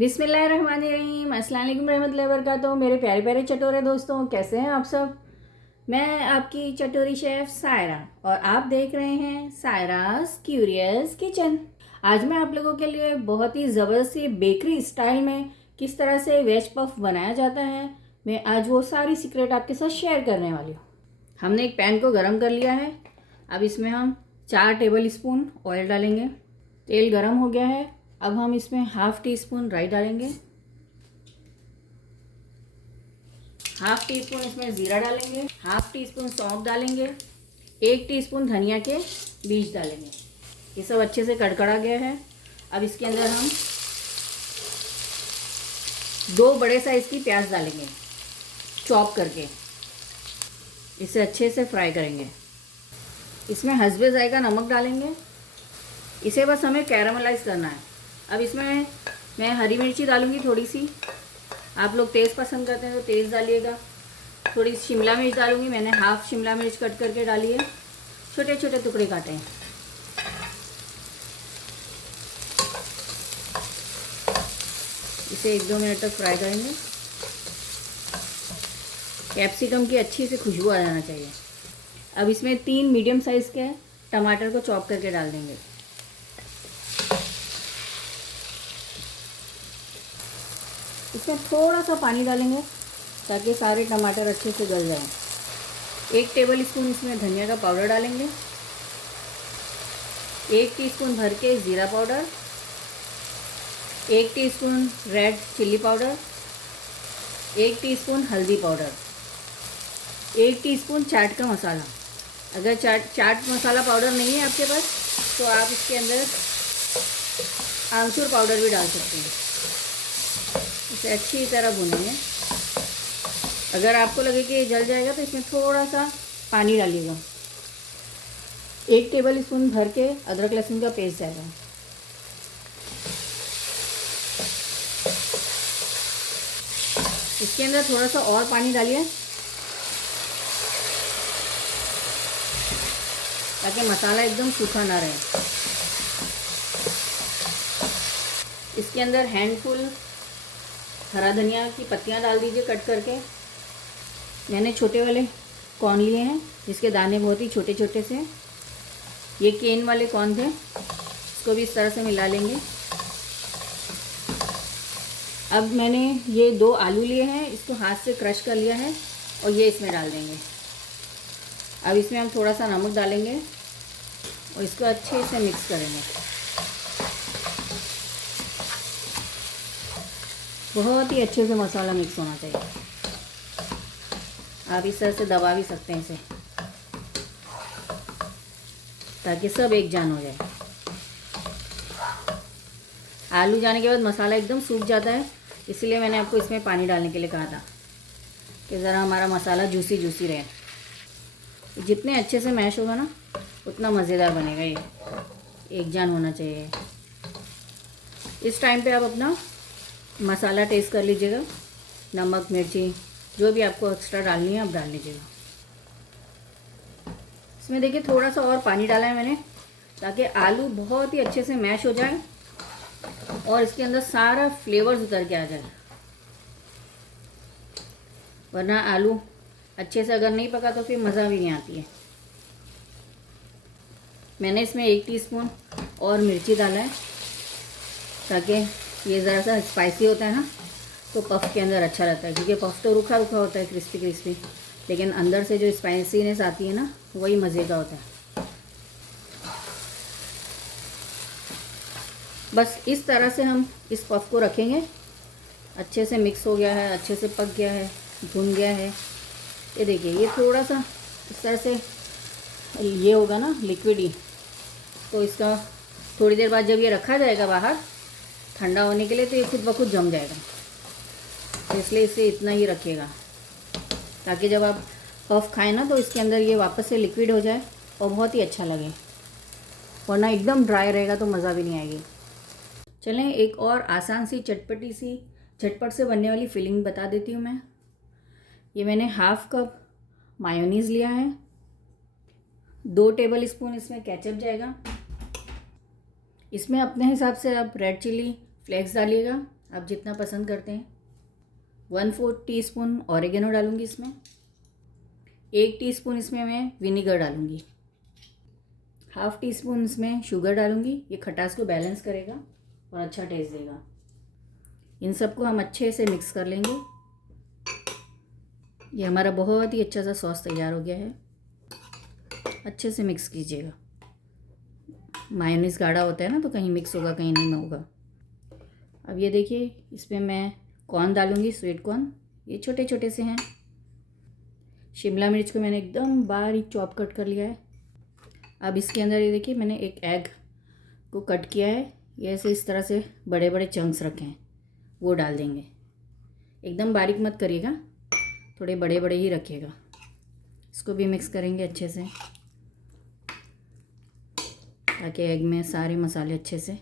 बिस्मिल्लाहिर्रहमानिर्रहीम, अस्सलाम वालेकुम रहमतुल्लाहि व बरकातहू। मेरे प्यारे प्यारे चटोरे दोस्तों, कैसे हैं आप सब। मैं आपकी चटोरी शेफ़ सायरा और आप देख रहे हैं सायरास क्यूरियस किचन। आज मैं आप लोगों के लिए बहुत ही ज़बरदस्त बेकरी स्टाइल में किस तरह से वेज पफ बनाया जाता है, मैं आज वो सारी सीक्रेट आपके साथ शेयर करने वाली हूँ। हमने एक पैन को गरम कर लिया है। अब इसमें हम 4 टेबल स्पून ऑयल डालेंगे। तेल गरम हो गया है। अब हम इसमें हाफ़ टी स्पून राई डालेंगे, हाफ़ टी स्पून इसमें ज़ीरा डालेंगे, हाफ़ टी स्पून सौंफ डालेंगे, 1 टीस्पून धनिया के बीज डालेंगे। ये सब अच्छे से कड़कड़ा गया है। अब इसके अंदर हम 2 बड़े साइज़ की प्याज डालेंगे चॉप करके। इसे अच्छे से फ्राई करेंगे। इसमें हस्बे जायका नमक डालेंगे। इसे बस हमें कैरामलाइज़ करना है। अब इसमें मैं हरी मिर्ची डालूँगी थोड़ी सी। आप लोग तेज़ पसंद करते हैं तो तेज़ डालिएगा। थोड़ी शिमला मिर्च डालूँगी। मैंने हाफ़ शिमला मिर्च कट करके डाली है, छोटे छोटे टुकड़े काटे हैं। इसे 1-2 मिनट तक फ्राई करेंगे। कैप्सिकम की अच्छी से खुशबू आ जाना चाहिए। अब इसमें 3 मीडियम साइज़ के टमाटर को चॉप करके डाल देंगे। इसमें थोड़ा सा पानी डालेंगे ताकि सारे टमाटर अच्छे से गल जाएं। 1 टेबल स्पून इसमें धनिया का पाउडर डालेंगे, 1 टीस्पून भर के ज़ीरा powder, 1 teaspoon red chilli powder, 1 teaspoon हल्दी पाउडर, 1 टीस्पून चाट का मसाला। अगर चाट मसाला पाउडर नहीं है आपके पास तो आप इसके अंदर आमचूर पाउडर भी डाल सकते हैं। इसे अच्छी तरह भूनेंगे। अगर आपको लगे कि ये जल जाएगा तो इसमें थोड़ा सा पानी डालिएगा। 1 टेबल स्पून भर के अदरक लहसुन का पेस्ट जाएगा। इसके अंदर थोड़ा सा और पानी डालिए ताकि मसाला एकदम सूखा ना रहे। इसके अंदर हैंडफुल हरा धनिया की पत्तियां डाल दीजिए कट करके। मैंने छोटे वाले कॉर्न लिए हैं जिसके दाने बहुत ही छोटे छोटे से। ये केन वाले कॉर्न थे, इसको भी इस तरह से मिला लेंगे। अब मैंने ये 2 आलू लिए हैं, इसको हाथ से क्रश कर लिया है और ये इसमें डाल देंगे। अब इसमें हम थोड़ा सा नमक डालेंगे और इसको अच्छे से मिक्स करेंगे। बहुत ही अच्छे से मसाला मिक्स होना चाहिए। आप इस तरह से दबा भी सकते हैं इसे ताकि सब एक जान हो जाए। आलू जाने के बाद मसाला एकदम सूख जाता है, इसलिए मैंने आपको इसमें पानी डालने के लिए कहा था कि ज़रा हमारा मसाला जूसी जूसी रहे। जितने अच्छे से मैश होगा ना उतना मज़ेदार बनेगा। ये एक जान होना चाहिए। इस टाइम पे आप अपना मसाला टेस्ट कर लीजिएगा। नमक मिर्ची जो भी आपको एक्स्ट्रा डालनी है आप डाल लीजिएगा। इसमें देखिए थोड़ा सा और पानी डाला है मैंने ताकि आलू बहुत ही अच्छे से मैश हो जाए और इसके अंदर सारा फ्लेवर्स उतर के आ जाए। वरना आलू अच्छे से अगर नहीं पका तो फिर मज़ा भी नहीं आती है। मैंने इसमें 1 टीस्पून और मिर्ची डाला है ताकि ये ज़रा सा स्पाइसी होता है ना तो पफ़ के अंदर अच्छा रहता है, क्योंकि पफ़ तो रूखा रूखा होता है, क्रिस्पी क्रिस्पी, लेकिन अंदर से जो स्पाइसीनेस आती है ना वही मज़े का होता है। बस इस तरह से हम इस पफ़ को रखेंगे। अच्छे से मिक्स हो गया है, अच्छे से पक गया है, भुन गया है। ये देखिए ये थोड़ा सा इस तरह से ये होगा ना लिक्विड ही, तो इसका थोड़ी देर बाद जब ये रखा जाएगा बाहर ठंडा होने के लिए तो ये खुद ब खुद जम जाएगा। तो इसलिए इसे इतना ही रखिएगा ताकि जब आप पफ खाएं ना तो इसके अंदर ये वापस से लिक्विड हो जाए और बहुत ही अच्छा लगे। वरना एकदम ड्राई रहेगा तो मज़ा भी नहीं आएगी। चलें एक और आसान सी चटपटी सी झटपट से बनने वाली फिलिंग बता देती हूँ मैं। ये मैंने हाफ़ कप मायोनीज़ लिया है, 2 टेबल स्पून इसमें केचप जाएगा। इसमें अपने हिसाब से आप रेड चिली फ्लेक्स डालिएगा, आप जितना पसंद करते हैं। 1/4 टीस्पून ऑरिगेनो डालूँगी इसमें। 1 टीस्पून इसमें मैं विनीगर डालूँगी। 1/2 टीस्पून इसमें शुगर डालूँगी। ये खटास को बैलेंस करेगा और अच्छा टेस्ट देगा। इन सबको हम अच्छे से मिक्स कर लेंगे। ये हमारा बहुत ही अच्छा सा सॉस तैयार हो गया है। अच्छे से मिक्स कीजिएगा। मायोनीज़ गाढ़ा होता है ना, तो कहीं मिक्स होगा कहीं नहीं होगा। अब ये देखिए, इसमें मैं कॉर्न डालूँगी, स्वीट कॉर्न। ये छोटे छोटे से हैं। शिमला मिर्च को मैंने एकदम बारीक चॉप कट कर लिया है। अब इसके अंदर ये देखिए, मैंने एक एग को कट किया है। ये ऐसे इस तरह से बड़े बड़े चंक्स रखे हैं, वो डाल देंगे। एकदम बारीक मत करिएगा, थोड़े बड़े बड़े ही रखिएगा। इसको भी मिक्स करेंगे अच्छे से, ताकि एग में सारे मसाले अच्छे से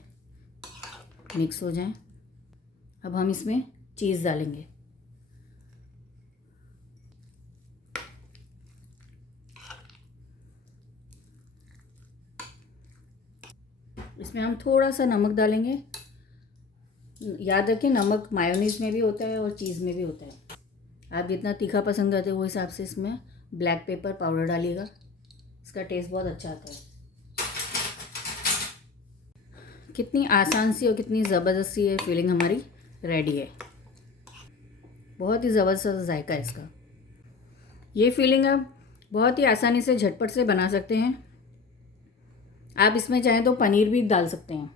मिक्स हो जाएं। अब हम इसमें चीज़ डालेंगे। इसमें हम थोड़ा सा नमक डालेंगे। याद रखिए, नमक मायोनीज़ में भी होता है और चीज़ में भी होता है। आप जितना तीखा पसंद करते हो वो हिसाब से इसमें ब्लैक पेपर पाउडर डालिएगा। इसका टेस्ट बहुत अच्छा आता है। कितनी आसान सी और कितनी ज़बरदस्त सी ये फीलिंग हमारी रेडी है। बहुत ही ज़बरदस्त जायका है इसका। ये फीलिंग आप बहुत ही आसानी से झटपट से बना सकते हैं। आप इसमें चाहें तो पनीर भी डाल सकते हैं,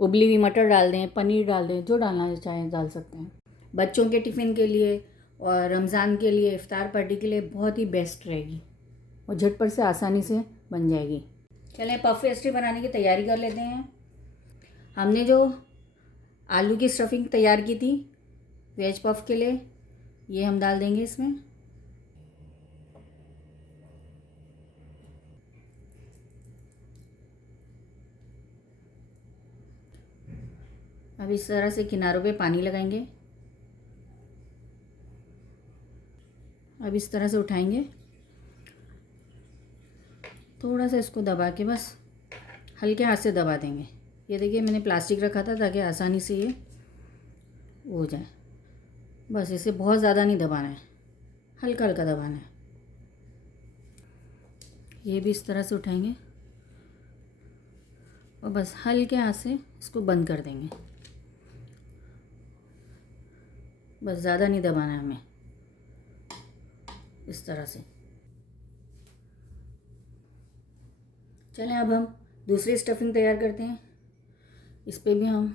उबली हुई मटर डाल दें, पनीर डाल दें, जो डालना चाहें डाल सकते हैं। बच्चों के टिफ़िन के लिए और रमज़ान के लिए, इफ्तार पार्टी के लिए बहुत ही बेस्ट रहेगी और झटपट से आसानी से बन जाएगी। चलें पफ पेस्ट्री बनाने की तैयारी कर लेते हैं। हमने जो आलू की स्टफिंग तैयार की थी वेज पफ के लिए, ये हम डाल देंगे इसमें। अब इस तरह से किनारों पे पानी लगाएंगे। अब इस तरह से उठाएंगे, थोड़ा सा इसको दबा के बस हल्के हाथ से दबा देंगे। ये देखिए, मैंने प्लास्टिक रखा था ताकि आसानी से ये हो जाए। बस इसे बहुत ज़्यादा नहीं दबाना है, हल्का हल्का दबाना है। ये भी इस तरह से उठाएंगे और बस हल्के हाथ से इसको बंद कर देंगे। बस ज़्यादा नहीं दबाना है हमें, इस तरह से। चलें अब हम दूसरी स्टफिंग तैयार करते हैं। इस पे भी हम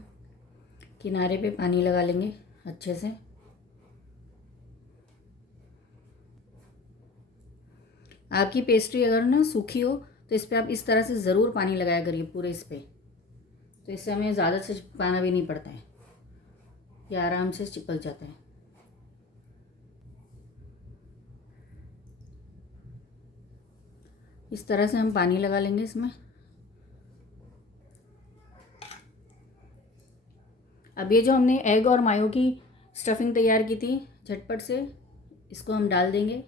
किनारे पे पानी लगा लेंगे अच्छे से। आपकी पेस्ट्री अगर ना सूखी हो तो इस पर आप इस तरह से ज़रूर पानी लगाया करिए पूरे इस पर, तो इससे हमें ज़्यादा से चिपकाना भी नहीं पड़ता है, ये आराम से चिपक जाता है। इस तरह से हम पानी लगा लेंगे इसमें। अब ये जो हमने एग और मायो की स्टफिंग तैयार की थी झटपट से, इसको हम डाल देंगे।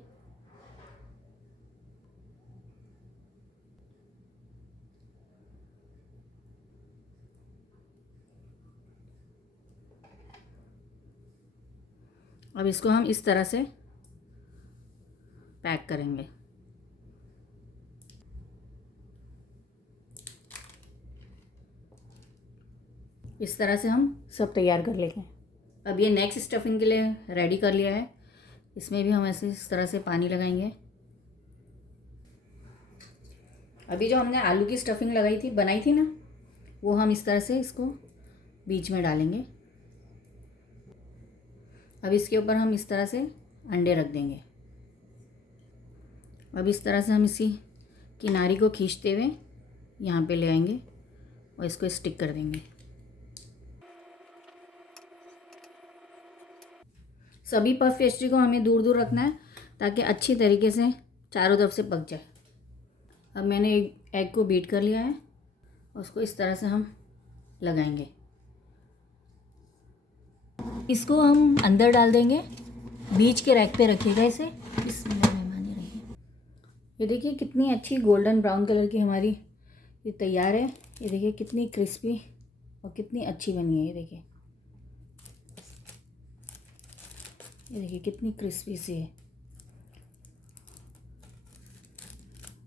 अब इसको हम इस तरह से पैक करेंगे। इस तरह से हम सब तैयार कर लेंगे। अब ये नेक्स्ट स्टफिंग के लिए रेडी कर लिया है। इसमें भी हम ऐसे इस तरह से पानी लगाएंगे। अभी जो हमने आलू की स्टफिंग बनाई थी ना, वो हम इस तरह से इसको बीच में डालेंगे। अब इसके ऊपर हम इस तरह से अंडे रख देंगे। अब इस तरह से हम इसी किनारी को खींचते हुए यहाँ पे ले आएंगे और इसको स्टिक कर देंगे। सभी पफ पेस्ट्री को हमें दूर दूर रखना है ताकि अच्छी तरीके से चारों तरफ से पक जाए। अब मैंने एक एग को बीट कर लिया है और उसको इस तरह से हम लगाएंगे। इसको हम अंदर डाल देंगे, बीच के रैक पे रखिएगा इसे। बिस्मिल्लाह रहमानिर रहीम। ये देखिए कितनी अच्छी गोल्डन ब्राउन कलर की हमारी ये तैयार है। ये देखिए कितनी क्रिस्पी और कितनी अच्छी बनी है। ये देखिए कितनी क्रिस्पी सी है,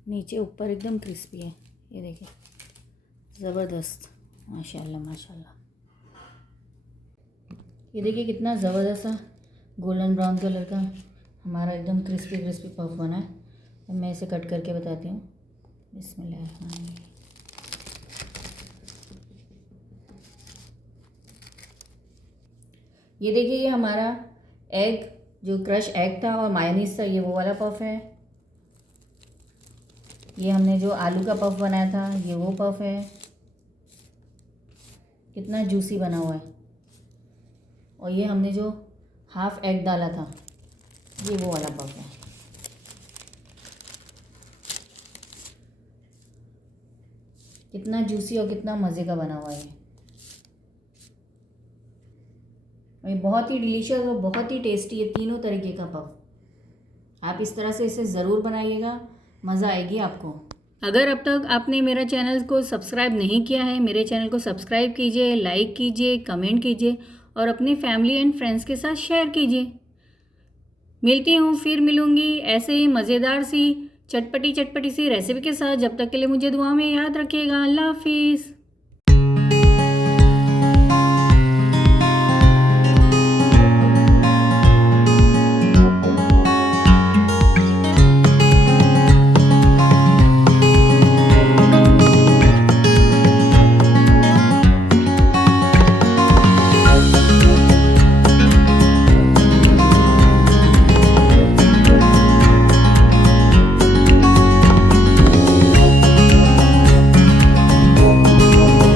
नीचे ऊपर एकदम क्रिस्पी है। ये देखिए ज़बरदस्त, माशाल्लाह माशाल्लाह। ये देखिए कितना ज़बरदस्त सा गोल्डन ब्राउन कलर का हमारा एकदम क्रिस्पी क्रिस्पी पफ बना है। अब मैं इसे कट करके बताती हूँ। बिस्मिल्लाह। ये देखिए ये हमारा एग, जो क्रश एग था और मायोनीज था, ये वो वाला पफ है। ये हमने जो आलू का पफ बनाया था, ये वो पफ है। कितना जूसी बना हुआ है। और ये हमने जो हाफ एग डाला था, ये वो वाला पफ है। कितना जूसी और कितना मज़े का बना हुआ है। ये बहुत ही डिलीशियस और बहुत ही टेस्टी है, तीनों तरीके का पफ। आप इस तरह से इसे ज़रूर बनाइएगा, मज़ा आएगी आपको। अगर अब तक आपने मेरा चैनल को सब्सक्राइब नहीं किया है, मेरे चैनल को सब्सक्राइब कीजिए, लाइक कीजिए, कमेंट कीजिए और अपनी फैमिली एंड फ्रेंड्स के साथ शेयर कीजिए। मिलती हूँ, फिर मिलूँगी ऐसे ही मज़ेदार सी चटपटी सी रेसिपी के साथ। जब तक के लिए मुझे दुआ में याद रखिएगा। अल्लाह हाफिज़।